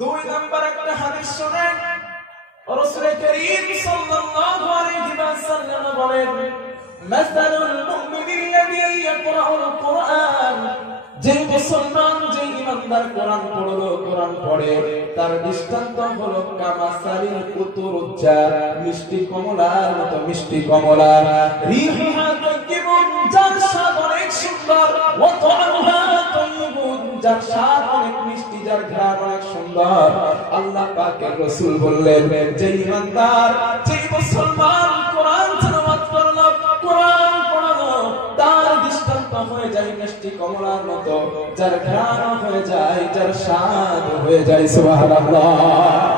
দুই নাম্বার একটা হাদিস শোনেন। রাসূল করিম সাল্লাল্লাহু আলাইহি ওয়াসাল্লাম বলেন, মাসালুল মুমিনিল্লাযী ইয়াকরাউল কুরআন। যে মুসলমান, যে ইমানদার কোরআন পড়ল, কোরআন পড়ে, তার দৃষ্টান্ত হলো কামাসালিল কুতুরুজ্জা মিষ্টি কমলার মতো মিষ্টি কমলা। রিহুহা তাইয়িবুন যার স্বাদ অনেক সুন্দর, ওয়া তাআমুহা তাইয়িবুন যার স্বাদ অনেক যার ঘ্রাণ সুন্দর। আল্লাহ পাকের রাসূল বললেন যে ইমানদার যে মুসলমান কোরআন তেলাওয়াত করল, কোরআন পড়ল, তার দৃষ্টান্ত হয়ে যায় মিষ্টি কমলার মতো। যার ঘ্রাণ হয়ে যায়, যার স্বাদ হয়ে যায়, সুবহানাল্লাহ।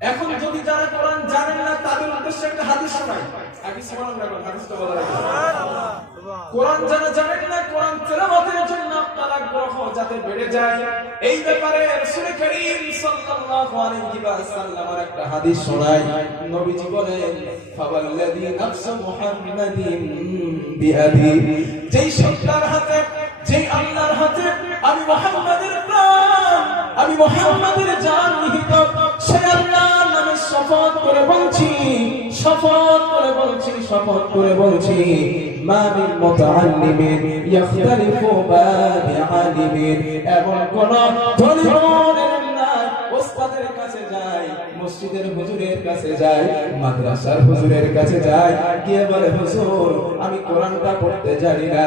এখন যদি যারা কোরআন জানেন না তাদের উদ্দেশ্যে একটা হাদিস শোনাই। আগে শোনান রাখুন হাদিসটা আগে কোরআন যারা জানেন না কোরআন তেলাওয়াতের জন্য আপনার আগ্রহ যাতে বেড়ে যায়। এই ব্যাপারে রাসূল করিম সাল্লাল্লাহু আলাইহি ওয়াসাল্লামের একটা হাদিস শোনাই। নবীজি বলেন ফাওয়াল্লাযী নাফসু মুহাম্মাদিন বিয়াদি যেই সত্তার হাতে যেই আল্লাহর হাতে আমি মুহাম্মাদের প্রাণ আমি মোহাম্মদের জান নিহিত। সে আল্লাহর নামে শপথ করে বলছি, শপথ করে বলছি, শপথ করে বলছি, মা মিন মুতাআল্লিমিন ইখতালিফু বাদি বিআলিমিন। এবং কোন ধনীর মসজিদের হুজুরের কাছে যায়, মাদ্রাসার হুজুরের কাছে যায়, গিয়ে বলে, হুজুর, আমি কোরআনটা পড়তে জানি না।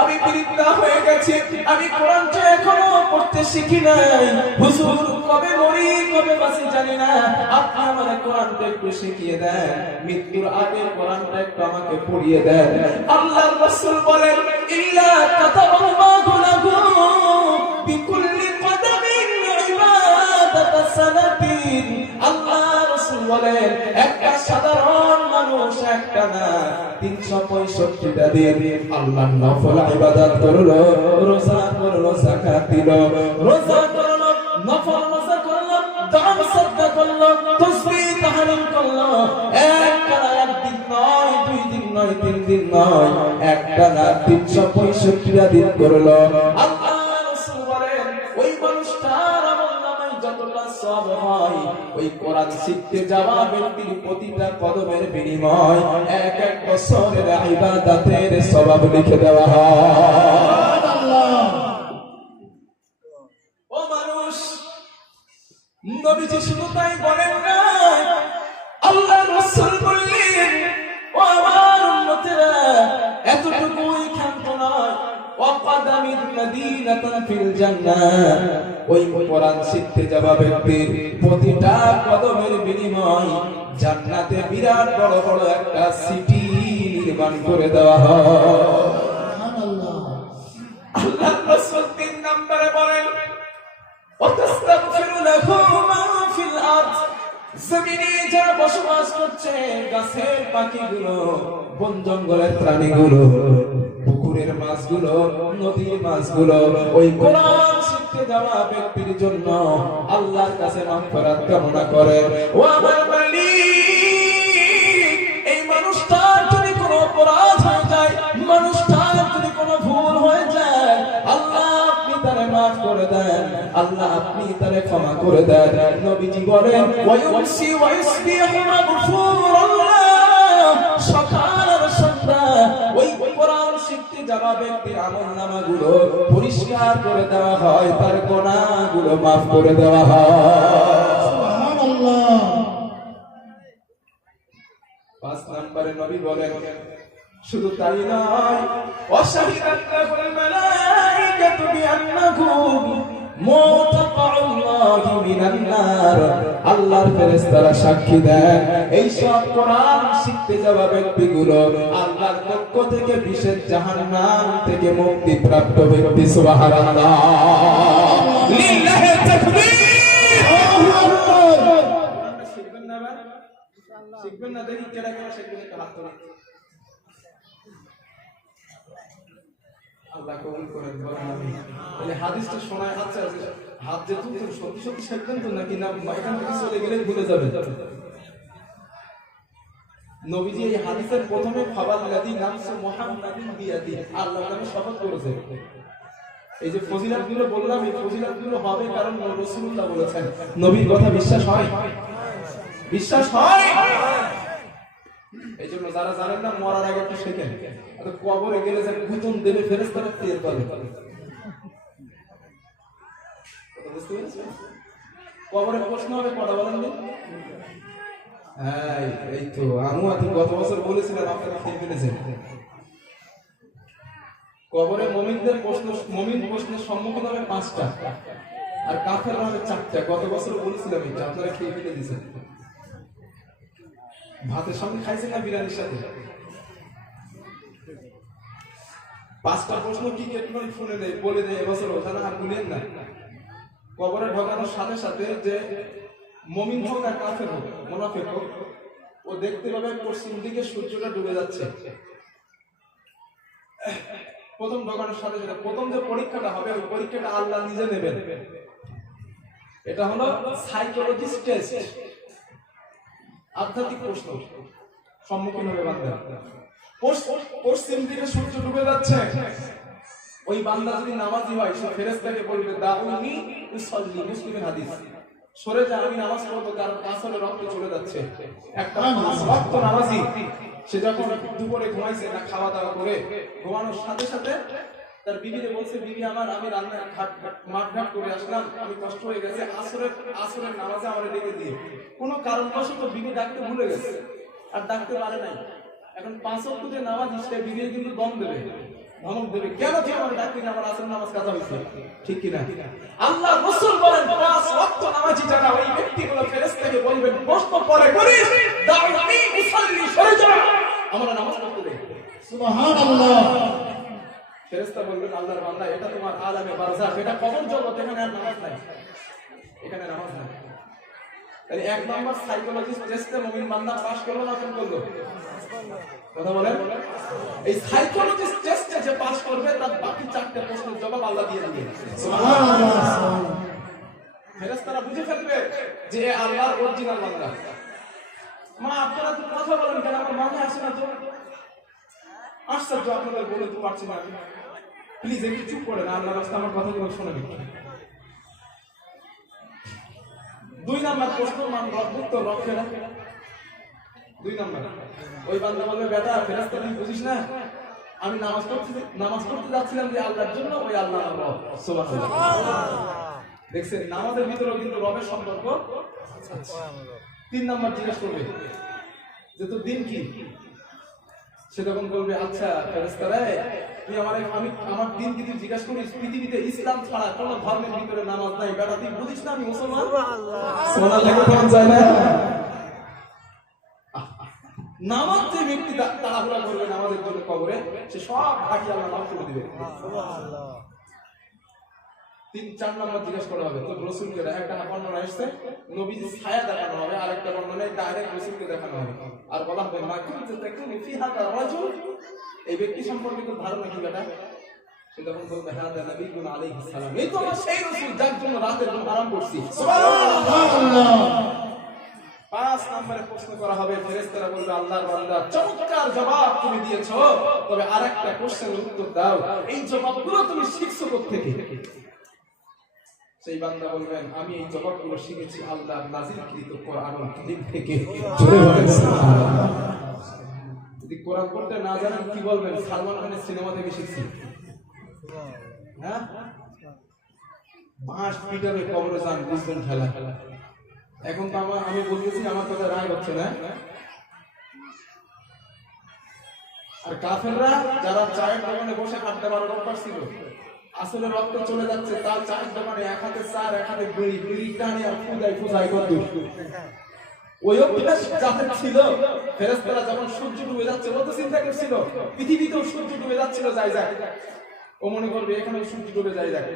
আমি বৃদ্ধা হয়ে গেছি, আমি কোরআনটা এখনও পড়তে শিখি নাই। হুজুর, কবে মরি, কবে বাঁচি জানি না। আপনি আমার কোরআনটা একটু শিখিয়ে দেন। মৃত্যুর আগে কোরআনটা একটু আমাকে পড়িয়ে দেন। আল্লাহর রাসূল বলেন, ইল্লা কাতাবাল্লাহু বলেন একটা সাধারণ মানুষ, একটা না। তিনশো পঁয়ষট্টিটা দিন আল্লাহ নফল ইবাদত করল, রোজা করল, যাকাত দিল। রোজা করল, নফল রোজা করল সাদকা করল, তাসবিহ তাহলিল করল। একটা না একদিন নয়, দুই দিন নয়, তিন দিন নয়, একটা না তিনশো পঁয়ষট্টিটা দিন করল। আল্লাহ ওই কোরআন শিখতে যাওয়া ব্যক্তির প্রতিটা কদমের বিনিময় এক এক বছরের ইবাদতের সওয়াব লিখে দেওয়া হয়। ও মানুষ, নবীজি শুধু তাই বলেন না, আল্লাহ রাসূল বললেন, ও আমার উম্মতেরা, এতটুকুই ক্ষান্ত নয়। ওয়াকাদামিন মাদিনাতান ফিল জান্নাহ। ওই কোরআন শিখতে যাওয়া ব্যক্তির প্রতিটা কদমের বিনিময় জান্নাতে বিরাট বড় বড় একটা সিটি নির্মাণ করে দেওয়া হয়। বসবাস করছে গাছের পাখিগুলো বন জঙ্গলের প্রাণীগুলো পুকুরের মাছগুলো, নদীর মাছগুলো, ওই কোরআন শিখতে যাওয়া ব্যক্তির জন্য আল্লাহর কাছে মাগফিরাত কামনা করে। ও আমার এই মানুষটার যদি কোনো অপরাধ হয়ে যায়, মানুষটার যদি কোনো ভুল হয়ে যায়, আল্লাহ আপনি তারে মাফ করে দেন, আল্লাহ আপনি তারে ক্ষমা করে দেন। নবীজি বলেন ওয়ায়ুসি ওয়াইসবিহু মাগফুরাল্লাহ সকাল যাওয়া ব্যক্তির আমল নামাগুলো পরিষ্কার করে দেওয়া হয় তার গোনাগুলো মাফ করে দেওয়া হয়। পাঁচ নম্বরে নবী বলেন শুধু তাই নয় অশাহিদাল্লাহুল মালাইকাতু মেলায় তুমি আন্না নার আল্লাহর সাক্ষী দেন। এই সব কোরআন শিখতে যাওয়া ব্যক্তিগুলো আল্লাহর পক্ষ থেকে বিশেষ জাহান্নাম থেকে মুক্তি প্রাপ্ত ব্যক্তি সুবহানাল্লাহ। লিল্লাহি তাকবীর। শিখবেন না দেখি কেডা কেডা শিখবেন একটা আল্লাহ কবুল করেন তাহলে হাদিসটা শোনায় আচ্ছা আচ্ছা, হাত সত্যি সত্যি তো নাকি না? থেকে চলে গেলে ভুলে যাবে। নবীজি এই হাদিসের প্রথমে ফাবাল আল্লাহ শপথ করেছে। এই যে ফজিলাতগুলো বললাম এই ফজিলাতগুলো হবে কারণ রাসূলুল্লাহ বলেছেন। নবীর কথা বিশ্বাস হয়? বিশ্বাস হয়? এই জন্য যারা জানেন না, মরার আগে একটু শেখেন। কবরে গেলে যে দেবে টের পাবে? কবরে প্রশ্ন হবে কটা বলেন হ্যাঁ এই তো, আমিও আপনি গত বছর বলেছিলেন আপনারা খেয়ে কবরে মমিনদের প্রশ্ন, মমিন প্রশ্নের সম্মুখীন হবে পাঁচটা, আর কাফের হবে চারটা। গত বছর বলেছিলাম এটা, আপনারা খেয়ে ফেলে দিয়েছেন ভাতের সঙ্গে খাইছে না বিরিয়ানির সাথে? পাঁচটা প্রশ্ন কি কেটমান শুনে দেয়, বলে দেয় এবছর ওখানে আর ভুলেন না। কবরে ঢোকানোর সাথে সাথে যে মমিন হোক আর কাফের হোক, মোনাফেক হোক, ও দেখতে পাবে পশ্চিম দিকে সূর্যটা ডুবে যাচ্ছে। প্রথম ঢোকানোর সাথে সাথে প্রথম যে পরীক্ষাটা হবে, ওই পরীক্ষাটা আল্লাহ নিজে নেবেন। এটা হলো সাইকোলজিস্ট টেস্ট আধ্যাত্মিক প্রশ্ন। সম্মুখীন হবে বান্দা। পশ- পশ্চিম দিকে সূর্য ডুবে যাচ্ছে। ওই বান্দা যদি নামাজি হয় সে ফেরেশতাকে বলবে দাউনি উসাল্লি মুসলিমের হাদিস। সরে যা আমি নামাজ পড়ব কারণ আসলে রক্ত চলে যাচ্ছে। একটা পাঁচ ওয়াক্ত নামাজি সে যখন দুপুরে ঘুমাইছে না খাওয়া দাওয়া করে ঘুমানোর সাথে সাথে তার বিবিরে বলছে, বিবি আমার, আমি রান্না ঘাট, মাঠ ঘাট করে আসলাম, আমি কষ্ট হয়ে গেছে, আসরের আসরের নামাজে আমার ডেকে দিয়ে। কোনো কারণবশত বিবি ডাকতে ভুলে গেছে, আর ডাকতে পারে নাই। এখন পাঁচ অক্টে নামাজ, সে বিবির কিন্তু দম দেবে দেবে, কেন আমার নামাজ বলেন বলবেন আমরা নামাজ পড়তে দে। সুবহানাল্লাহ। ফেরেশতা বলবেন, আল্লাহর বান্দা, এটা তোমার আলামে বারজাখ এটা কবর জগৎ এখানে আর নামাজ নাই। এখানে নামাজ নাই। তাহলে এক নম্বর সাইকোলজিস্ট টেস্টে মুমিন বান্দা পাস করল না ফেল করল কথা বলেন। এই সাইকোলজিস্ট টেস্টে যে পাস করবে, তার বাকি চারটে প্রশ্নের জবাব আল্লাহ দিয়ে দিবে। ফেরেশতারা বুঝে ফেলবে যে আল্লাহর অরিজিনাল বান্দা। মা, আপনারা তো কথা বলেন কেন? আমার মনে আসে না তো। আশ্চর্য, আপনাদের বলে তো পারছি না। প্লিজ একটু চুপ করেন আল্লাহর রাস্তা আমার কথাগুলো একটু দুই নাম্বার প্রশ্ন, মান রব্বুক তো রব দুই নাম্বার, ওই বান্দা বলবে, বেটা, ফেরাস্তা তুই বুঝিস না? আমি নামাজ পড়তে নামাজ পড়তে যাচ্ছিলাম যে আল্লাহর জন্য, ওই আল্লাহ রব দেখছেন, নামাজের ভিতরেও কিন্তু রবের সম্পর্ক তিন নাম্বার জিজ্ঞেস করবে, যে তোর দিন কি? সে তখন বলবে আচ্ছা ফেরেস্তারা তুই আমার আমি আমার দিন তুই জিজ্ঞাসা করিস পৃথিবীতে ইসলাম ছাড়া কোন ধর্মের ভিতরে নামাজ নাই। বেটা তুই বুঝিস না আমি মুসলমান? সুবহানাল্লাহ। কেমন যায় না? নামাজ যে ব্যক্তি তাড়াহুড়া করবে নামাজের জন্য কবরে সে সব ঘাটি আল্লাহ মাফ করে দিবে। তিন চার নম্বর জিজ্ঞেস করা হবে তো রসুলকে একটা বর্ণনা এসছে নবীজি ছায়া দেখানো হবে আর একটা বর্ণনায় ডাইরেক্ট রসুলকে দেখানো হবে। আর বলা হবে মা কিন্তু দেখুন রাজুল এই ব্যক্তি সম্পর্কে তো ধারণা কি বেটা সে তখন বলবে হ্যাঁ এই তো আমার সেই যার জন্য রাতের ঘুম আরাম করছি। পাঁচ নম্বরে প্রশ্ন করা হবে, ফেরেশতারা বলবে, আল্লাহর বান্দা, চমৎকার জবাব তুমি দিয়েছ। তবে আরেকটা প্রশ্নের উত্তর দাও, এই জবাবগুলো তুমি শিখছো থেকে সেই বান্দা বলবেন, আমি এই জবাবগুলো শিখেছি আল্লাহর নাজিলকৃত কোরআনুল কারীম থেকে। জোরে বলেন সুবহানাল্লাহ! যদি কোরআন পড়তে না জানেন, কি বলবেন? সালমান খানের সিনেমা থেকে শিখছি। হ্যাঁ? বাঁশ পিটারে কবরে যান বুঝবেন খেলা। এখন তো আমার আমি বলতেছি, আমার কথা রায় হচ্ছে না। আর কাফেররা যারা চায়ের দোকানে বসে আড্ডা মারার অভ্যাস ছিল, আসলে রক্ত চলে যাচ্ছে, তার চায়ের দোকানে এক হাতে চার এক হাতে বিড়ি। বিড়ি টানে আর ফুদাই ফুদাই কদ্দুর ওই অভ্যাস যাদের ছিল ফেরেস্তারা যখন সূর্য ডুবে যাচ্ছে ও তো চিন্তা করছিল, পৃথিবীতেও সূর্য ডুবে যাচ্ছিল, যাই যাক। ও মনে করবে এখানে সূর্য ডুবে যাই যাক।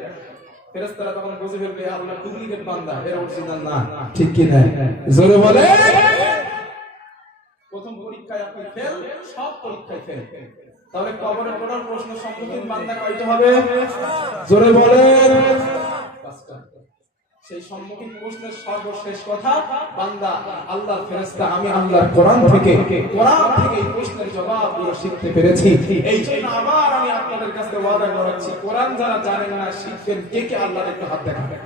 ফেরেস্তারা তখন বুঝে ফেলবে আপনার ডুপ্লিকেট বান্দা, এর অরিজিনাল না, ঠিক কি না? জোরে বলে। প্রথম পরীক্ষায় আপনি ফেল সব পরীক্ষায় ফেল তাহলে কবরে পড়ার প্রশ্ন সম্মুখীন বান্দা কয়টা হবে? জোরে বলেন। সম্মুখীন প্রশ্নের সর্বশেষ কথা আল্লাহ আমি থেকে, কোরআন জবাবগুলো শিখতে পেরেছি। এই জন্য আমি আপনাদের কাছে ওয়াদা করাচ্ছি, কোরআন যারা জানেন না, শিখবেন কে কে আল্লাহর একটু হাত দেখাবেন।